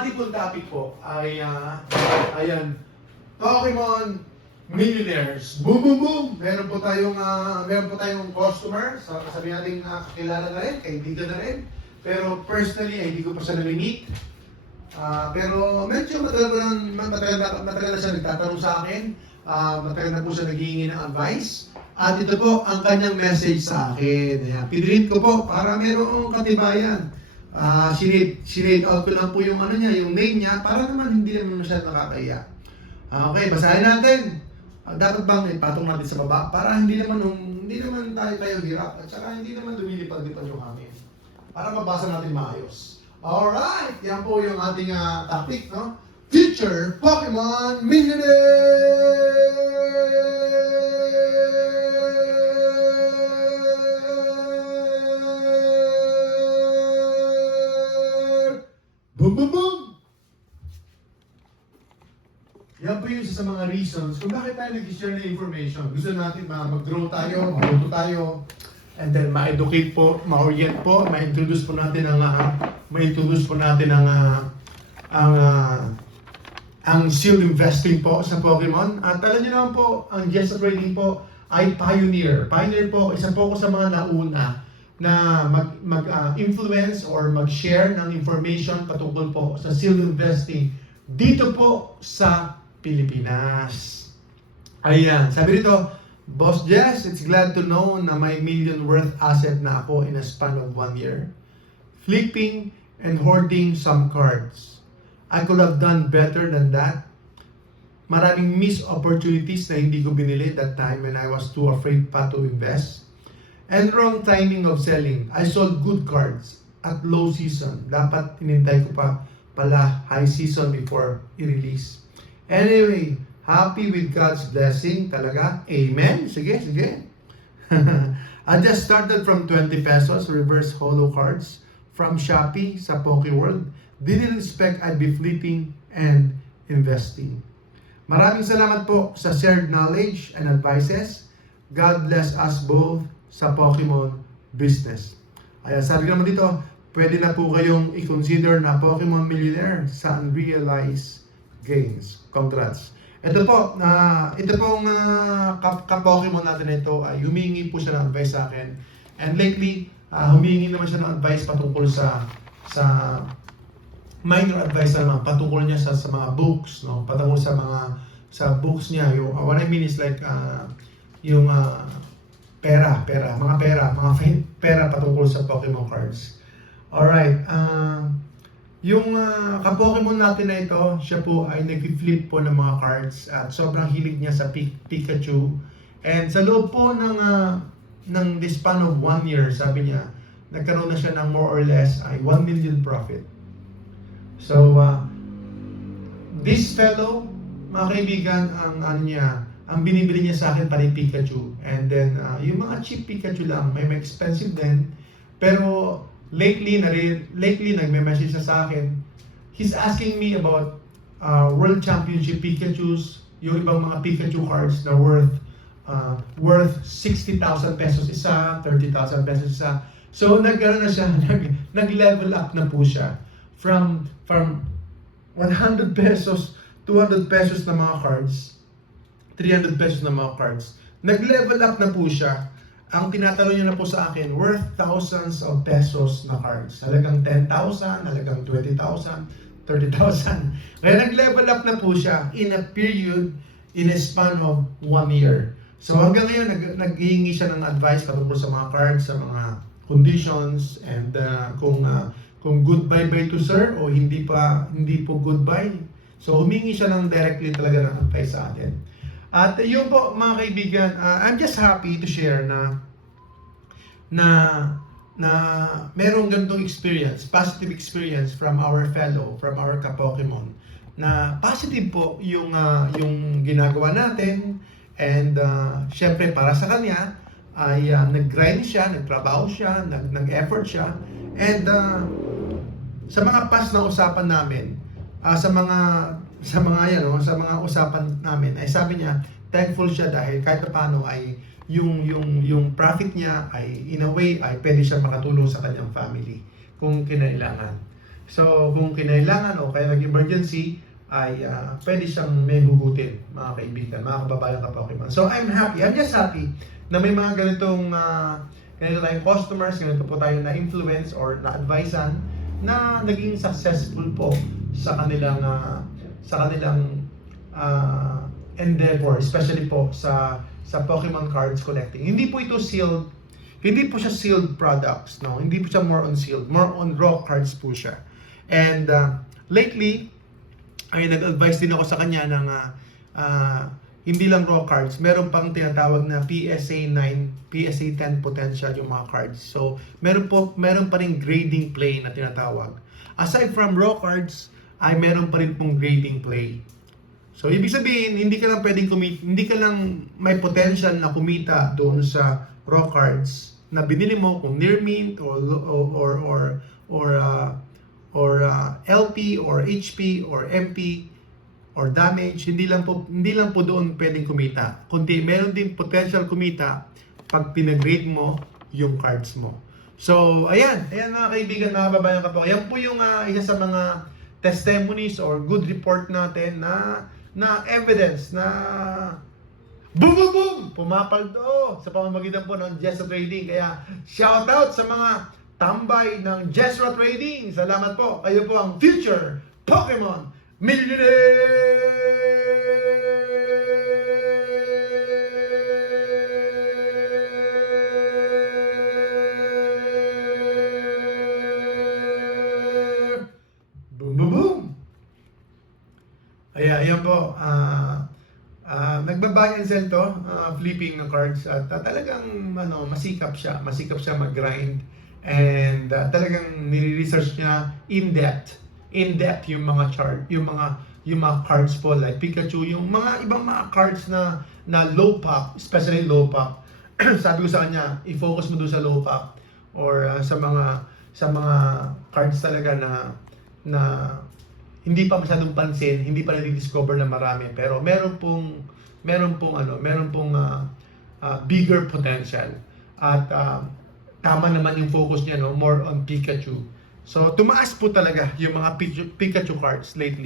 ating pong topic po ay, ayan, Pokemon Millionaires. Boom, boom, boom! Meron po tayong customer, sabi natin kakilala na rin, kaibigan na rin. Pero personally, ay hindi ko pa siya nami-meet. Pero medyo matagal na siya nagtatanong sa akin. Matagal na po siya naghihingi ng advice. At ito po ang kanyang message sa akin. Ayan. Pinread ko po para merong katibayan. Sinade out ko lang po yung yung name niya para naman hindi naman siya nakakaya. Okay, basahin natin. Dapat bang ipatong natin sa baba para hindi naman tayo hirap at saka hindi naman lumilipad-lipad yung hangin. Para mabasa natin maayos. Alright, yan po yung ating topic, no? Future Pokemon Millionaire! Boom, boom, boom! Yan po yung isa sa mga reasons kung bakit tayo nag-share ng information. Gusto natin mag-grow tayo, matuto tayo, and then ma-educate po, ma-orient po, ma-introduce po natin ang shield investing po sa Pokemon. At alam niyo naman po, ang Jessa Trading po ay pioneer. Pioneer po, isa po ako sa mga nauna na mag-influence or mag-share ng information patungkol po sa shield investing dito po sa Pilipinas. Ayan, sabi dito, Boss Jess, it's glad to know na may million worth asset na ako in a span of 1 year. Flipping and hoarding some cards. I could have done better than that. Maraming missed opportunities na hindi ko binili that time when I was too afraid pa to invest. And wrong timing of selling. I sold good cards at low season. Dapat tinintay ko pa pala high season before i-release. Anyway, happy with God's blessing talaga. Amen? Sige. I just started from 20 pesos reverse holo cards from Shopee sa PokeWorld. Didn't expect I'd be flipping and investing. Maraming salamat po sa shared knowledge and advices. God bless us both sa Pokemon business. Ayan, sabi naman dito, pwede na po kayong i-consider na Pokemon Millionaire sa unrealized gains. Congrats. Ito pong ka-Pokemon natin ito ay humingi po siya ng advice sa akin. And lately, humingi naman siya ng advice patungkol sa minor advice naman patungkol niya sa mga books, no? Patungkol sa books niya. Yung what I mean is like yung pera patungkol sa Pokemon cards. Alright, yung ka-Pokemon natin na ito, siya po ay nag-flip po ng mga cards at sobrang hilig niya sa Pikachu. And sa loob po ng this span of 1 year, sabi niya, nagkaroon na siya ng more or less ay 1 million profit. So, this fellow, mga kaibigan, ang binibili niya sa akin pa rin Pikachu. And then, yung mga cheap Pikachu lang, may expensive din. Pero, lately nagme-message siya sa akin. He's asking me about World Championship Pikachus, yung ibang mga Pikachu cards na worth 60,000 pesos isa, 30,000 pesos isa. So nagkaroon na siya, nag-level up na po siya from 100 pesos, 200 pesos na mga cards, 300 pesos na mga cards. Nag-level up na po siya. Ang tinatanong niya na po sa akin, worth thousands of pesos na cards. Halagang 10,000, halagang 20,000, 30,000. Kaya nag-level up na po siya in a span of 1 year. So hanggang ngayon, naghihingi siya ng advice patungkol sa mga cards, sa mga conditions, and kung goodbye to sir o hindi po goodbye. So humingi siya ng directly talaga ng advice sa atin. At yun po mga kaibigan, I'm just happy to share na merong ganitong experience, positive experience from our ka-Pokemon. Na positive po yung ginagawa natin, and syempre para sa kanya ay nag-grind siya, nagtrabaho siya, nag-effort siya, and sa mga past na usapan namin, sa mga usapan namin ay sabi niya thankful siya dahil kahit paano ay yung profit niya ay in a way ay pwede siya makatulong sa kanyang family kung kinailangan. So kung kinailangan o kaya nag-emergency ay pwede siyang may hugutin, mga kaibigan, mga kababayan ka Pokemon. So I'm just happy na may mga ganito tayong customers, ganito po tayo na-influence or na-advisean na naging successful po sa kanilang endeavor, especially po sa Pokemon cards collecting. Hindi po siya sealed products, no? Hindi po siya more on sealed, more on raw cards po siya. And lately ay nag-advise din ako sa kanya ng hindi lang raw cards, meron pang tinatawag na PSA 9, PSA 10 potential yung mga cards. So, meron pa rin grading play na tinatawag. Aside from raw cards, ay meron pa rin pong grading play. So, ibig sabihin, hindi ka lang may potential na kumita doon sa raw cards na binili mo kung near mint or LP or HP or MP or damage, hindi lang po doon pwedeng kumita, kundi meron din potential kumita pag pinagrade mo yung cards mo. So ayan mga kaibigan, mga kababayan ka po, ayan po yung isa sa mga testimonies or good report natin na evidence na boom boom boom pumapaldo sa pamamagitan po ng Jessa Trading. Kaya shout out sa mga tambay ng Jessa Trading. Salamat po. Kayo po ang future Pokemon Millionaire! Boom, boom, boom! Ayan po. Nagba-buy and sell to, flipping ng cards. At talagang masikap siya mag-grind. And talagang nire-research niya in-depth yung mga chart, yung mga cards po like Pikachu, yung mga ibang mga cards na low pack, especially low pack. Sabi ko sa kanya, i-focus mo doon sa low pack or sa mga cards talaga na hindi pa masyadong pansin, hindi pa na-discover na marami, pero meron pong bigger potential. At tama naman yung focus niya, more on Pikachu. So tumaas po talaga yung mga Pikachu cards lately.